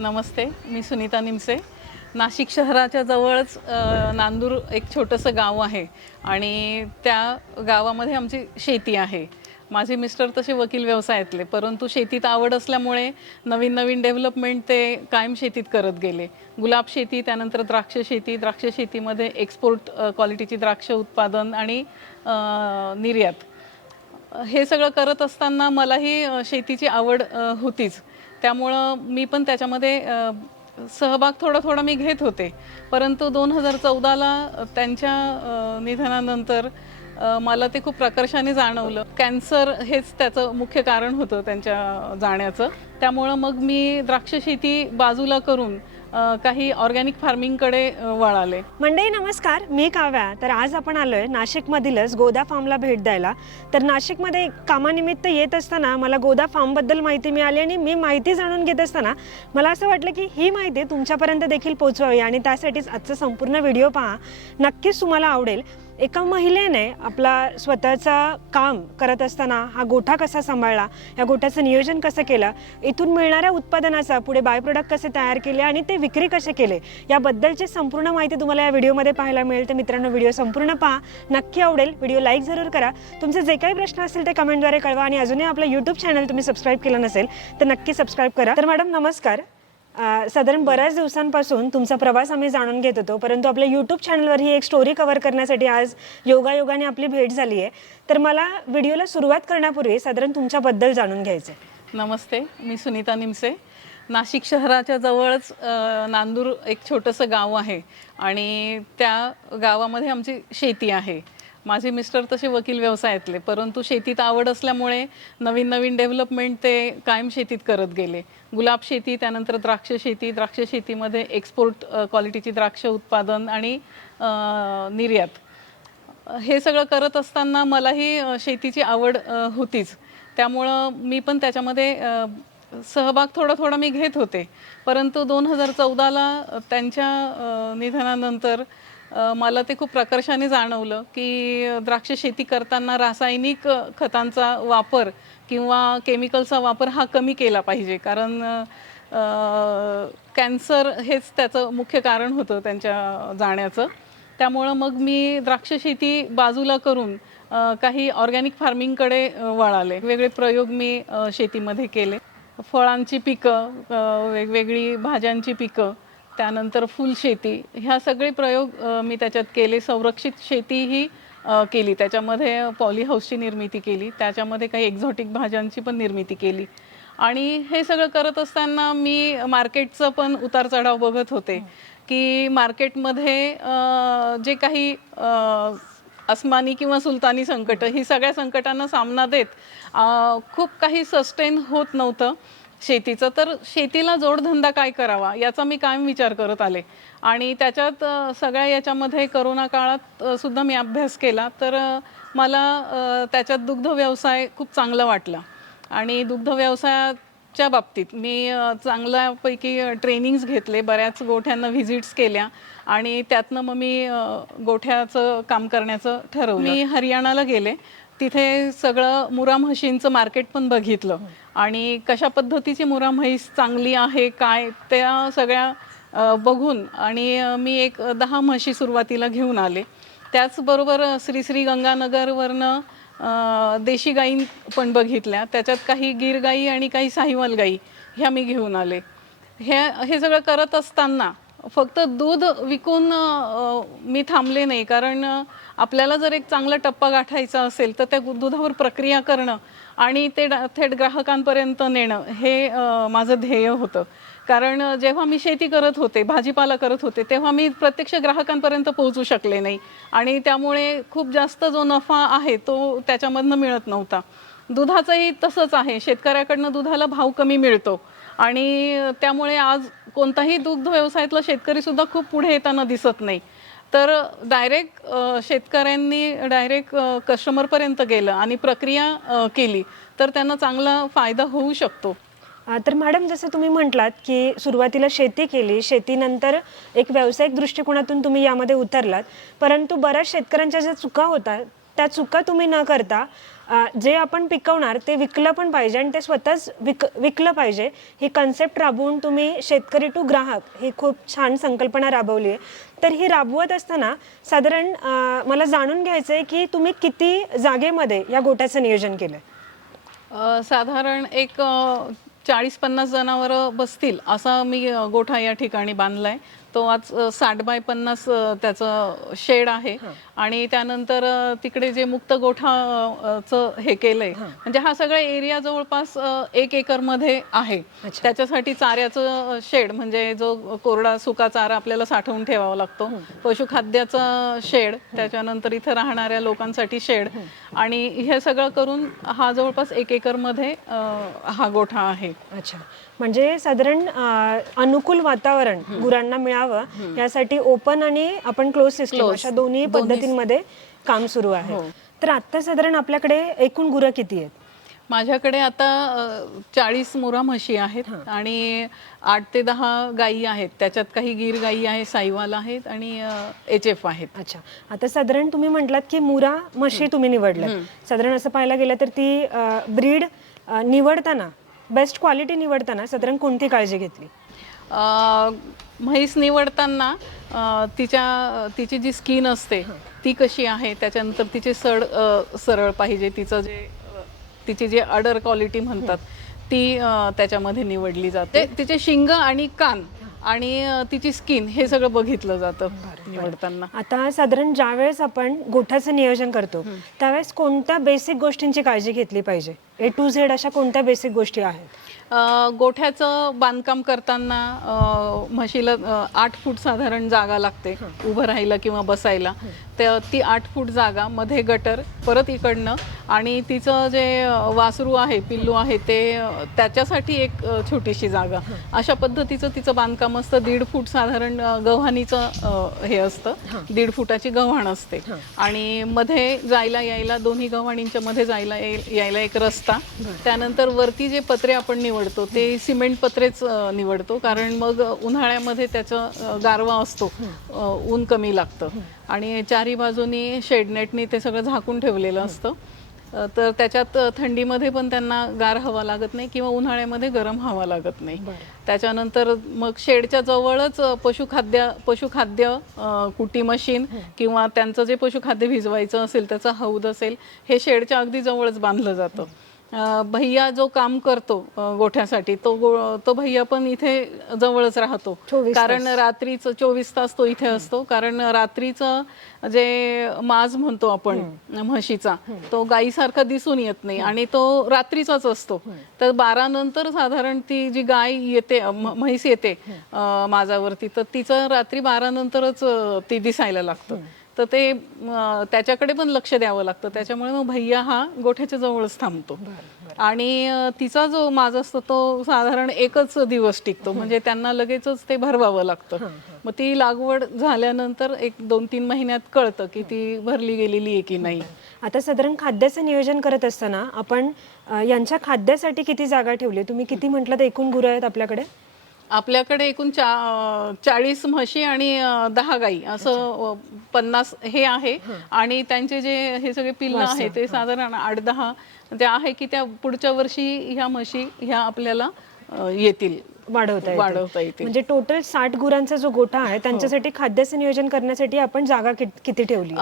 नमस्ते मी सुनीता निमसे. नाशिक शहराच्या जवळच नांदूर एक छोटंसं गाव आहे आणि त्या गावामध्ये आमची शेती आहे. माझे मिस्टर तसे वकील व्यवसायातले परंतु शेतीत आवड असल्यामुळे नवीन नवीन डेव्हलपमेंट ते कायम शेतीत करत गेले. गुलाब शेती त्यानंतर द्राक्ष शेती द्राक्ष शेतीमध्ये एक्सपोर्ट क्वालिटीची द्राक्ष उत्पादन आणि निर्यात. हे सगळं करत असताना मलाही शेतीची आवड होतीच. त्यामुळं मी पण त्याच्यामध्ये सहभाग थोडा थोडा मी घेत होते. परंतु दोन हजार चौदाला त्यांच्या निधनानंतर मला ते खूप प्रकर्षाने जाणवलं. कॅन्सर हेच त्याचं मुख्य कारण होतं त्यांच्या जाण्याचं. त्यामुळं मग मी द्राक्ष शेती बाजूला करून काही ऑर्गॅनिक फार्मिंगकडे वळाले. मंडई नमस्कार. मी काव्या. तर आज आपण आलोय नाशिकमधीलच गोदा फार्मला भेट द्यायला. तर नाशिकमध्ये कामानिमित्त येत असताना मला गोदा फार्मबद्दल माहिती मिळाली आणि मी माहिती जाणून घेत असताना मला असं वाटलं की ही माहिती तुमच्यापर्यंत देखील पोहोचवावी आणि त्यासाठीच आजचा संपूर्ण व्हिडिओ पहा. नक्कीच तुम्हाला आवडेल. एका महिलेने आपला स्वतःचा काम करत असताना हा गोठा कसा सांभाळला या गोठ्याचं नियोजन कसं केलं इथून मिळणाऱ्या उत्पादनाचा पुढे बाय प्रोडक्ट कसे तयार केले आणि ते विक्री कसे केले याबद्दलची संपूर्ण माहिती तुम्हाला या व्हिडिओमध्ये पाहायला मिळेल. तर मित्रांनो व्हिडिओ संपूर्ण पहा. नक्की आवडेल. व्हिडिओ लाईक जरूर करा. तुमचे जे काही प्रश्न असतील ते कमेंटद्वारे कळवा आणि अजूनही आपलं यूट्यूब चॅनल तुम्ही सबस्क्राईब केलं नसेल तर नक्की सबस्क्राईब करा. तर मॅडम नमस्कार. साधारण बऱ्याच दिवसांपासून तुमचा प्रवास आम्ही जाणून घेत होतो परंतु आपल्या यूट्यूब चॅनलवर ही एक स्टोरी कव्हर करण्यासाठी आज योगायोगाने आपली भेट झाली आहे तर मला व्हिडिओला सुरुवात करण्यापूर्वी साधारण तुमच्याबद्दल जाणून घ्यायचं आहे नमस्ते मी सुनीता निमसे. नाशिक शहराच्या जवळच अ, नांदूर एक छोटंसं गाव आहे आणि त्या गावामध्ये आमची शेती आहे. माझे मिस्टर तसे वकील व्यवसायातले परंतु शेतीत आवड असल्यामुळे नवीन नवीन डेव्हलपमेंट ते कायम शेतीत करत गेले. गुलाब शेती त्यानंतर द्राक्ष शेती द्राक्ष शेतीमध्ये एक्सपोर्ट क्वालिटीची द्राक्ष उत्पादन आणि निर्यात. हे सगळं करत असताना मलाही शेतीची आवड होतीच. त्यामुळं मी पण त्याच्यामध्ये सहभाग थोडा थोडा मी घेत होते. परंतु दोन हजार चौदाला त्यांच्या निधनानंतर मला ते खूप प्रकर्षाने जाणवलं की द्राक्ष शेती करताना रासायनिक खतांचा वापर किंवा केमिकलचा वापर हा कमी केला पाहिजे. कारण कॅन्सर हेच त्याचं मुख्य कारण होतं त्यांच्या जाण्याचं. त्यामुळं मग मी द्राक्ष शेती बाजूला करून काही ऑर्गॅनिक फार्मिंगकडे वळाले. वेगळे प्रयोग मी शेतीमध्ये केले. फळांची पिकं वेगवेगळी भाज्यांची पिकं त्यानंतर फुलशेती ह्या सगळे प्रयोग मी त्याच्यात केले. संरक्षित शेती ही केली. त्याच्यामध्ये पॉली हाऊसची निर्मिती केली. त्याच्यामध्ये काही एक्झॉटिक भाज्यांची पण निर्मिती केली. आणि हे सगळं करत असताना मी मार्केटचं पण उतार चढाव बघत होते. की मार्केटमध्ये जे काही अस्मानी किंवा सुलतानी संकट ही सगळ्या संकटांना सामना देत खूप काही सस्टेन होत नव्हतं. शेतीचं. तर शेतीला जोडधंदा काय करावा याचा मी कायम विचार करत आले. आणि त्याच्यात सगळ्या याच्यामध्ये करोना काळात सुद्धा मी अभ्यास केला. तर मला त्याच्यात दुग्ध व्यवसाय खूप चांगला वाटला. आणि दुग्ध व्यवसायाच्या बाबतीत मी चांगल्यापैकी ट्रेनिंग्स घेतले बऱ्याच गोठ्यांना व्हिजिट्स केल्या. आणि त्यातनं मग मी गोठ्याचं काम करण्याचं ठरवलं. मी हरियाणाला गेले. तिथे सगळं मुरा म्हशींचं मार्केट पण बघितलं. आणि कशा पद्धतीची मुरा म्हैस चांगली आहे काय त्या सगळ्या बघून आणि मी एक दहा म्हशी सुरुवातीला घेऊन आले. त्याचबरोबर श्री श्री गंगानगरवरनं देशी गाई पण बघितल्या. त्याच्यात काही गिर गाई आणि काही साहिवाल गाई ह्या मी घेऊन आले. हे हे सगळं करत असताना फक्त दूध विकून मी थांबले नाही. कारण आपल्याला जर एक चांगला टप्पा गाठायचा असेल तर त्या दुधावर प्रक्रिया करणं आणि ते डा- थेट ग्राहकांपर्यंत नेणं हे माझं ध्येय होतं. कारण जेव्हा मी शेती करत होते भाजीपाला करत होते तेव्हा मी प्रत्यक्ष ग्राहकांपर्यंत पोहोचू शकले नाही. आणि त्यामुळे खूप जास्त जो नफा आहे तो त्याच्यामधनं मिळत नव्हता. दुधाचंही तसंच आहे. शेतकऱ्याकडनं दुधाला भाव कमी मिळतो. आणि त्यामुळे आज कोणताही दुग्ध व्यवसायातला शेतकरीसुद्धा खूप पुढे येताना दिसत नाही. तर डायरेक्ट शेतकऱ्यांनी डायरेक्ट कस्टमरपर्यंत गेलं आणि प्रक्रिया केली तर त्यांना चांगला फायदा होऊ शकतो. तर मॅडम जसं तुम्ही म्हटलात की सुरुवातीला शेती केली शेतीनंतर एक व्यावसायिक दृष्टिकोनातून तुम्ही यामध्ये उतरलात परंतु बऱ्याच शेतकऱ्यांच्या ज्या चुका होतात त्या चुका तुम्ही न करता जे आपण पिकवणार ते विकलं पण पाहिजे आणि ते स्वतःच विक विकलं पाहिजे ही कन्सेप्ट राबवून तुम्ही शेतकरी टू ग्राहक ही खूप छान संकल्पना राबवली आहे. तर ही राबवत असताना साधारण मला जाणून घ्यायचं आहे की तुम्ही किती जागेमध्ये या गोट्याचं नियोजन केलं साधारण एक चाळीस पन्नास जनावरं बसतील असा मी गोठा या ठिकाणी बांधलाय. तो आज साठ बाय पन्नास त्याचं शेड आहे. आणि त्यानंतर तिकडे जे मुक्त गोठा अ, चं हे केलंय म्हणजे हा सगळा एरिया जवळपास एक एकरमध्ये आहे त्याच्यासाठी चाऱ्याचं शेड म्हणजे जो कोरडा सुका चारा आपल्याला साठवून ठेवावा लागतो. पशुखाद्याचं शेड त्याच्यानंतर इथं राहणाऱ्या लोकांसाठी शेड. आणि हे सगळं करून हा जवळपास एक एकरमध्ये हा गोठा आहे. अच्छा. म्हणजे साधारण अनुकूल वातावरण गुरांना मिळावं यासाठी ओपन आणि आपण क्लोज सिस्टम अशा दोन्ही पद्धतींमध्ये काम सुरू आहे. तर आता साधारण आपल्याकडे एकूण गुरं किती आहेत? माझ्याकडे आता चाळीस मुरा म्हशी आहेत आणि आठ ते दहा गायी आहेत. त्याच्यात काही गीर गायी आहेत साईवाल आहेत आणि एच एफ आहेत. अच्छा. आता साधारण तुम्ही म्हटलात की मुरा म्हशी तुम्ही निवडल्यात. साधारण असं पाहायला गेलं तर ती ब्रीड निवडताना बेस्ट क्वालिटी निवडताना साधारण कोणती काळजी घेतली? अ, म्हैस निवडताना अ, तिच्या तिची जी स्किन असते ती कशी आहे त्याच्यानंतर तिचे सड अ, सरळ पाहिजे तिचं जे अ, तिची जी अडर क्वालिटी म्हणतात ती अ, त्याच्यामध्ये निवडली जाते. तिचे शिंग आणि कान आणि तिची स्किन हे सगळं बघितलं जातं निवडताना. आता साधारण ज्यावेळेस आपण गोठ्याचं नियोजन करतो त्यावेळेस कोणत्या बेसिक गोष्टींची काळजी घेतली पाहिजे? ए टू झेड अशा कोणत्या बेसिक गोष्टी आहेत? गोठ्याचं बांधकाम करताना म्हशीला आठ फूट साधारण जागा लागते. उभं राहायला किंवा बसायला. तर ती आठ फूट जागा मध्ये गटर परत इकडनं आणि तिचं जे वासरू आहे पिल्लू आहे ते त्याच्यासाठी एक छोटीशी जागा. अशा पद्धतीचं तिचं बांधकाम असतं. दीड फूट साधारण गव्हाणीचं हे असतं. दीड फुटाची गव्हाण असते. आणि मध्ये जायला यायला दोन्ही गव्हाणींच्या मध्ये जायला याय- यायला एक रस्ता. त्यानंतर वरती जे पत्रे आपण निवडतो ते सिमेंट पत्रेच निवडतो कारण मग उन्हाळ्यामध्ये त्याचं गारवा असतो ऊन कमी लागतं. आणि चारी बाजूनी शेडनेटनी ते सगळं झाकून ठेवलेलं असतं. तर त्याच्यात थंडीमध्ये पण त्यांना गार हवा लागत नाही किंवा उन्हाळ्यामध्ये गरम हवा लागत नाही. त्याच्यानंतर मग शेडच्या जवळच पशुखाद्य पशुखाद्य कुटी मशीन किंवा त्यांचं जे पशुखाद्य भिजवायचं असेल त्याचा हौद असेल हे शेडच्या अगदी जवळच बांधलं जातं. भैया जो काम करतो गोठ्यासाठी तो गो- तो भैया पण इथे जवळच राहतो. 24 कारण रात्रीचं चोवीस तास तो इथे असतो. कारण रात्रीचं जे माज म्हणतो आपण म्हशीचा तो गायीसारखा दिसून येत नाही. आणि तो रात्रीचाच असतो. तर बारा नंतर साधारण ती जी गाय येते म्हैस येते माझावरती तर तिचं रात्री बारा नंतरच ती दिसायला लागतं. तर ते त्याच्याकडे पण लक्ष द्यावं लागतं. त्याच्यामुळे मग भैया हा गोठ्याच्या जवळच थांबतो. आणि तिचा जो माज असतो तो साधारण एकच दिवस टिकतो. म्हणजे त्यांना लगेचच ते भरवावं लागतं. मग ती लागवड झाल्यानंतर एक दोन तीन महिन्यात कळतं की ती भरली गेलेली आहे की नाही. आता साधारण खाद्याचं नियोजन करत असताना आपण यांच्या खाद्यासाठी किती जागा ठेवली? तुम्ही किती म्हटलं तर एकूण गुरं आहेत आपल्याकडे? आपल्याकडे एकूण चा चाळीस म्हशी आणि दहा गाई असं पन्नास हे आहे. आणि त्यांचे जे हे सगळे पिल्लं आहे ते साधारण आठ दहा ते आहे की त्या पुढच्या वर्षी ह्या म्हशी ह्या आपल्याला येतील. वाढवता. वाढवता येतील. म्हणजे टोटल साठ गुरांचा जो गोठा आहे त्यांच्यासाठी खाद्याचं नियोजन करण्यासाठी आपण जागा कित- ठेवली?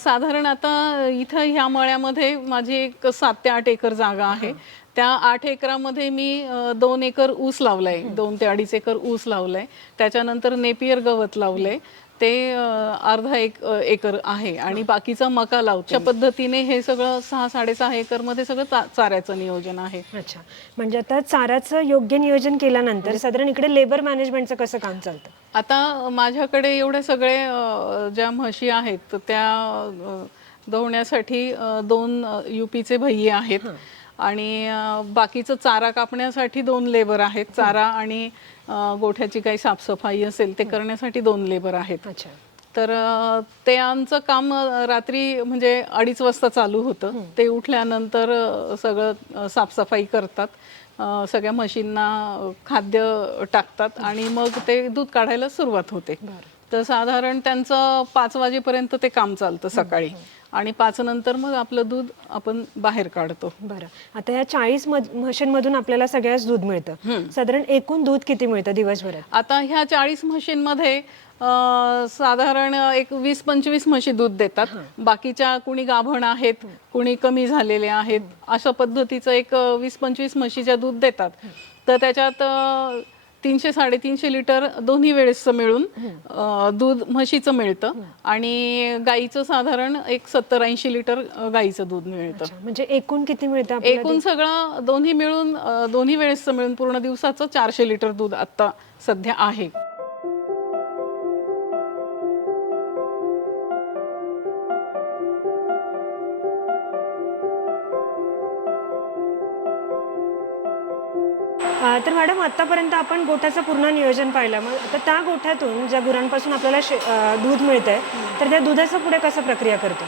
साधारण आता इथं ह्या मळ्यामध्ये माझी एक सात ते आठ एकर जागा आहे. त्या आठ एकरामध्ये मी दोन एकर ऊस लावलाय. दोन ते अडीच एकर ऊस लावलाय. त्याच्यानंतर नेपियर गवत लावलंय. ते अर्धा एक एकर आहे आणि बाकीचा मका लावतो. अशा पद्धतीने हे सगळं सहा साडेसहा एकरमध्ये सगळं चाऱ्याचं नियोजन आहे. अच्छा. म्हणजे आता चाराचं योग्य नियोजन केल्यानंतर साधारण इकडे लेबर मॅनेजमेंटचं कसं काम चालतं? आता माझ्याकडे एवढे सगळे ज्या म्हशी आहेत त्या अ, दोन युपीचे भैये आहेत. आणि बाकीचं चारा कापण्यासाठी दोन लेबर आहेत. चारा आणि गोठ्याची काही साफसफाई असेल ते करण्यासाठी दोन लेबर आहेत. अच्छा. तर ते आमचं काम रात्री म्हणजे अडीच वाजता चालू होतं. ते उठल्यानंतर सगळं साफसफाई करतात. सगळ्या म्हशींना अ, खाद्य टाकतात आणि मग ते दूध काढायला सुरुवात होते. तर साधारण त्यांचं पाच वाजेपर्यंत ते काम चालतं सकाळी. आणि पाच नंतर मग आपलं दूध आपण बाहेर काढतो. बरं. आता या चाळीस मशीनमधून आपल्याला सगळ्याच दूध मिळतं. साधारण एकूण दूध किती मिळतं दिवसभरात? आता ह्या चाळीस म्हशींमध्ये साधारण एक वीस पंचवीस म्हशी दूध देतात. बाकीच्या कुणी गाभण आहेत कुणी कमी झालेले आहेत अशा पद्धतीचं एक वीस पंचवीस म्हशीच्या दूध देतात. तर त्याच्यात तीनशे साडेतीनशे लिटर दोन्ही वेळेसचं मिळून अं, दूध म्हशीचं मिळतं आणि गाईचं साधारण एक सत्तर ऐंशी लिटर अं, गाईचं दूध मिळतं. अच्छा, म्हणजे एकूण किती मिळतं आपल्याला एकूण सगळं दोन्ही मिळून अं, दोन्ही वेळेसचं मिळून पूर्ण दिवसाचं चारशे लिटर दूध आता सध्या आहे. तर मॅडम आतापर्यंत आपण गोठ्याचं पूर्ण नियोजन पाहिलं. मग आता त्या गोठ्यातून ज्या गुरांपासून आपल्याला शे- अं, दूध मिळतंय तर त्या दुधाचं पुढे कसं प्रक्रिया करतो?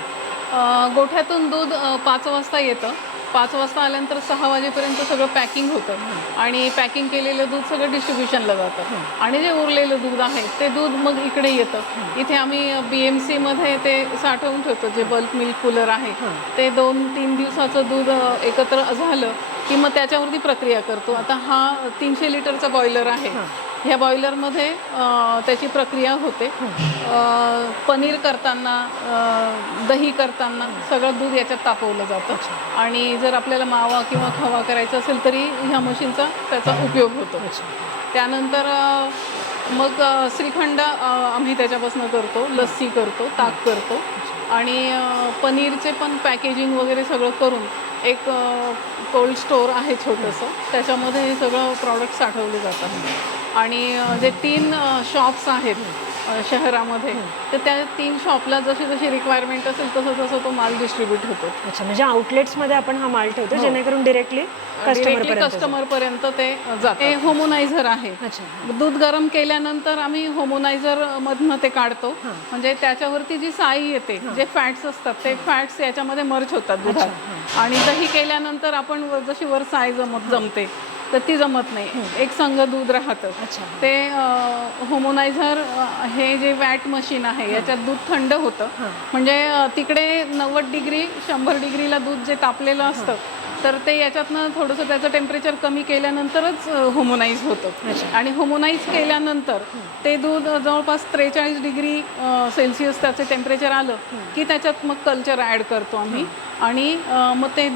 अ, गोठ्यातून दूध अ, पाच वाजता येतं. पाच वाजता आल्यानंतर सहा वाजेपर्यंत सगळं पॅकिंग होतं. आणि पॅकिंग केलेलं दूध सगळं डिस्ट्रीब्युशनला जातं. आणि जे उरलेलं दूध आहे ते दूध मग इकडे येतं. इथे आम्ही बी एम सीमध्ये ते साठवून ठेवतो. जे बल्क मिल्क कूलर आहे ते दोन तीन दिवसाचं दूध अ, एकत्र झालं की मग त्याच्यावरती प्रक्रिया करतो. आता हा तीनशे लिटरचा बॉयलर आहे. ह्या बॉयलरमध्ये त्याची प्रक्रिया होते. पनीर करताना दही करताना सगळं दूध याच्यात तापवलं जातं. आणि जर आपल्याला मावा किंवा खवा करायचा असेल तरी ह्या मशीनचा त्याचा उपयोग होतो. त्यानंतर मग श्रीखंड आम्ही त्याच्यापासून करतो. लस्सी करतो ताक करतो. आणि अ, पनीरचे पण पॅकेजिंग वगैरे सगळं करून एक कोल्ड स्टोअर आहे छोटंसं त्याच्यामध्ये हे सगळं प्रॉडक्ट साठवले जातात आणि जे तीन शॉप्स आहेत शहरामध्ये तर त्या तीन शॉपला जशी जशी रिक्वायरमेंट असेल तसं तसं तो माल डिस्ट्रीब्यूट होतो. अच्छा म्हणजे आउटलेट्समध्ये आपण हा माल ठेवतो जेणेकरून डिरेक्टली कस्टमर पर्यंत ते जातं हे होमोनायझर आहे. दूध गरम केल्यानंतर आम्ही होमोनायझर मधनं ते काढतो. म्हणजे त्याच्यावरती जी साई येते जे फॅट्स असतात ते फॅट्स याच्यामध्ये मर्च होतात दुधात. आणि दही केल्यानंतर आपण जशी वर साय जमत जमते तर ती जमत नाही. एक संघ दूध राहतं. अच्छा. ते होमोनायझर हे जे वॅट मशीन आहे याच्यात दूध थंड होतं. म्हणजे तिकडे नव्वद डिग्री शंभर डिग्रीला दूध जे तापलेलं असतं तर ते याच्यातनं थोडंसं त्याचं टेम्परेचर कमी केल्यानंतरच होमोनाईज होतं. आणि होमोनाईज केल्यानंतर ते दूध जवळपास त्रेचाळीस डिग्री सेल्सिअस त्याचे टेम्परेचर आलं की त्याच्यात मग कल्चर ॲड करतो आम्ही. आणि मग ते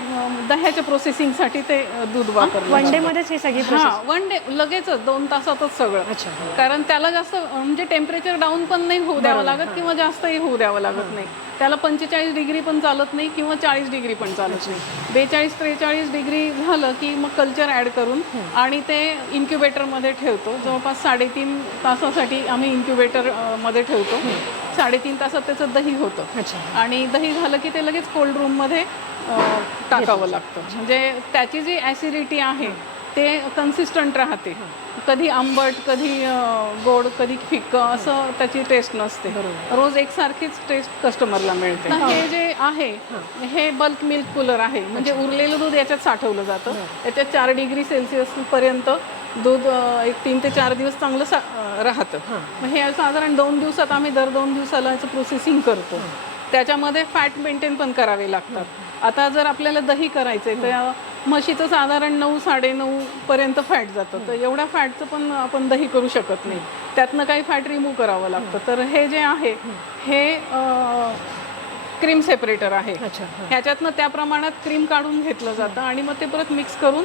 दह्याच्या प्रोसेसिंगसाठी ते दूध वापरलं वन डे मध्येच ही सगळी हा वन डे लगेचच दोन तासातच सगळं. अच्छा कारण त्याला जास्त म्हणजे टेम्परेचर डाऊन पण नाही होऊ द्यावं लागत किंवा जास्तही होऊ द्यावं लागत नाही. त्याला पंचेचाळीस डिग्री पण चालत नाही किंवा चाळीस डिग्री पण चालत नाही. बेचाळीस त्रेचाळीस डिग्री झालं की मग कल्चर ॲड करून आणि ते इन्क्युबेटरमध्ये ठेवतो. जवळपास साडेतीन तासासाठी आम्ही इन्क्युबेटरमध्ये ठेवतो. साडेतीन तासात त्याचं दही होतं. अच्छा. आणि दही झालं की ते लगेच कोल्ड रूममध्ये टाकावं लागतं. म्हणजे त्याची जी ॲसिडिटी आहे ते कन्सिस्टंट राहते. कधी आंबट कधी गोड कधी फिक्क असं त्याची टेस्ट नसते. रोज एकसारखीच टेस्ट कस्टमरला मिळते. हे जे आहे हे. बल्क मिल्क कूलर आहे. म्हणजे उरलेलं दूध याच्यात साठवलं जातं. याच्यात चार डिग्री सेल्सिअस पर्यंत दूध एक तीन ते चार दिवस चांगलं सा राहतं. मग हे साधारण दोन दिवसात आम्ही दर दोन दिवसाला याचं प्रोसेसिंग करतो. त्याच्यामध्ये फॅट मेंटेन पण करावे लागतात. आता जर आपल्याला दही करायचंय तर म्हशीचं साधारण नऊ साडेनऊ पर्यंत फॅट जातं. तर एवढ्या फॅटचं पण आपण दही करू शकत नाही. त्यातनं काही फॅट रिमूव्ह करावं लागतं. तर हे जे आहे हे क्रीम सेपरेटर आहे. अच्छा ह्याच्यातनं त्या प्रमाणात क्रीम काढून घेतलं जातं आणि मग ते परत मिक्स करून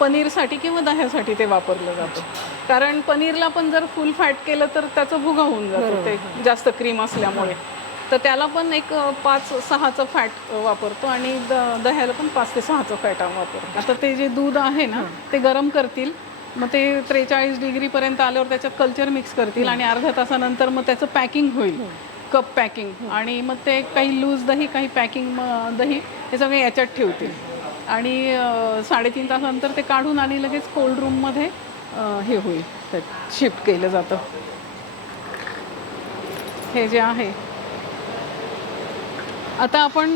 पनीरसाठी किंवा दह्यासाठी ते वापरलं जातं. कारण पनीरला पण जर फुल फॅट केलं तर त्याचं भुगा होऊन जातं. ते जास्त क्रीम असल्यामुळे. तर त्याला पण एक पाच सहाचं फॅट वापरतो आणि द- दह्याला पण पाच ते सहाचं फॅट वापरतो. आता ते जे दूध आहे ना ते गरम करतील मग ते त्रेचाळीस डिग्रीपर्यंत आल्यावर त्याच्यात कल्चर मिक्स करतील आणि अर्ध्या तासानंतर मग त्याचं पॅकिंग होईल. Cup packing. आणि मग ते काही लूज दही काही पॅकिंग दही हे सगळे याच्यात ठेवतील. आणि साडेतीन तासानंतर ते काढून आणि लगेच कोल्ड रूममध्ये हे होईल. शिफ्ट केलं जातं. हे जे आहे आता आपण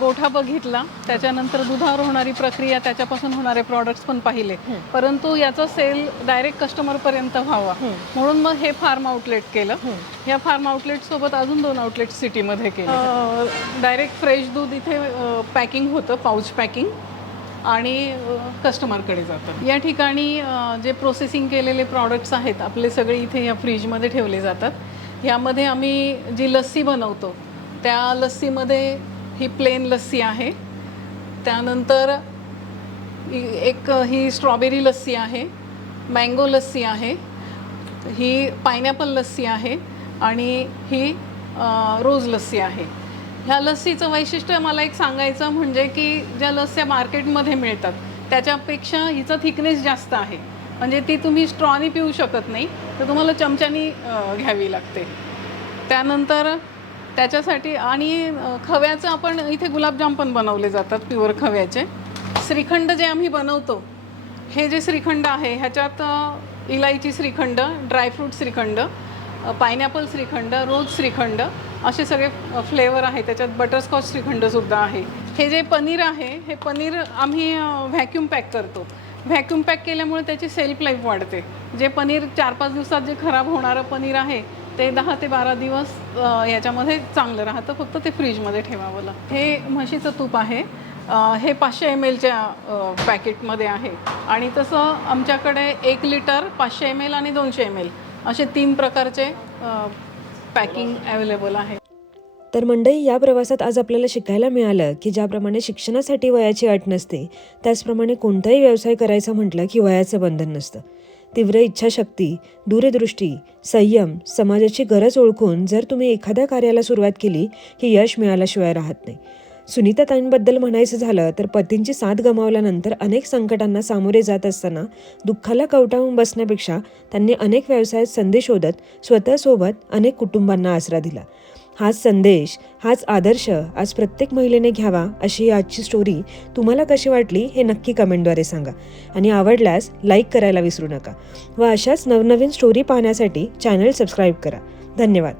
गोठा बघितला. त्याच्यानंतर दुधावर होणारी प्रक्रिया त्याच्यापासून होणारे प्रॉडक्ट्स पण पाहिले. परंतु याचा सेल डायरेक्ट कस्टमरपर्यंत व्हावा. म्हणून मग हे फार्म आउटलेट केलं. या फार्म आउटलेट सोबत अजून दोन आउटलेट सिटीमध्ये केले. डायरेक्ट फ्रेश दूध इथे पॅकिंग होतं पाऊच पॅकिंग आणि कस्टमरकडे जातं. या ठिकाणी जे प्रोसेसिंग केलेले प्रॉडक्ट्स आहेत आपले सगळे इथे या फ्रीजमध्ये ठेवले जातात. यामध्ये आम्ही जी लस्सी बनवतो त्या लस्सीमध्ये ही प्लेन लस्सी आहे. त्यानंतर एक ही स्ट्रॉबेरी लस्सी आहे मँगो लस्सी आहे ही पायनॅपल लस्सी आहे आणि ही रोज लस्सी आहे. ह्या लस्सीचं वैशिष्ट्य मला एक सांगायचं म्हणजे की ज्या लस्स्या मार्केटमध्ये मिळतात त्याच्यापेक्षा हिचं थिकनेस जास्त आहे. म्हणजे ती तुम्ही स्ट्रॉनी पिऊ शकत नाही तर तुम्हाला चमच्यानी घ्यावी लागते. त्यानंतर त्याच्यासाठी आणि खव्याचं आपण इथे गुलाबजाम पण बनवले जातात प्युअर खव्याचे. श्रीखंड जे आम्ही बनवतो हे जे श्रीखंड आहे ह्याच्यात इलायची shrikhand dry fruit shrikhand pineapple shrikhand rose shrikhand असे सगळे फ्लेवर आहे. त्याच्यात बटरस्कॉच श्रीखंडसुद्धा आहे. हे जे पनीर आहे हे पनीर आम्ही व्हॅक्यूम पॅक करतो. व्हॅक्यूम पॅक केल्यामुळे त्याची सेल्फ लाईफ वाढते. जे पनीर चार पाच दिवसात जे खराब होणारं पनीर आहे ते दहा ते बारा दिवस याच्यामध्ये चांगलं राहतं. फक्त ते फ्रीजमध्ये ठेवावं लागतं. हे म्हशीचं तूप आहे. हे पाचशे एम एलच्या पॅकेटमध्ये आहे. आणि तसं आमच्याकडे एक लिटर पाचशे एम एल आणि दोनशे एम एल असे तीन प्रकारचे पॅकिंग अवेलेबल आहे. तर मंडई या प्रवासात आज आपल्याला शिकायला मिळालं की ज्याप्रमाणे शिक्षणासाठी वयाची अट नसते त्याचप्रमाणे कोणताही व्यवसाय करायचं म्हटलं की वयाचं बंधन नसतं. तीव्र इच्छाशक्ती दूरदृष्टी संयम समाजाची गरज ओळखून जर तुम्ही एखाद्या कार्याला सुरुवात केली की यश मिळाल्याशिवाय राहत नाही. सुनीता ताईंबद्दल म्हणायचं झालं तर पतींची साथ गमावल्यानंतर अनेक संकटांना सामोरे जात असताना दुःखाला कवटाळून बसण्यापेक्षा त्यांनी अनेक व्यवसायात संधी शोधत स्वतःसोबत अनेक कुटुंबांना आसरा दिला. हाच संदेश हाच आदर्श आज प्रत्येक महिलेने घ्यावा अशी आजची स्टोरी तुम्हाला कशी वाटली हे नक्की कमेंटद्वारे सांगा. आणि आवडल्यास लाईक करायला विसरू नका. व अशाच नवनवीन स्टोरी पाहण्यासाठी चॅनल सबस्क्राईब करा. धन्यवाद.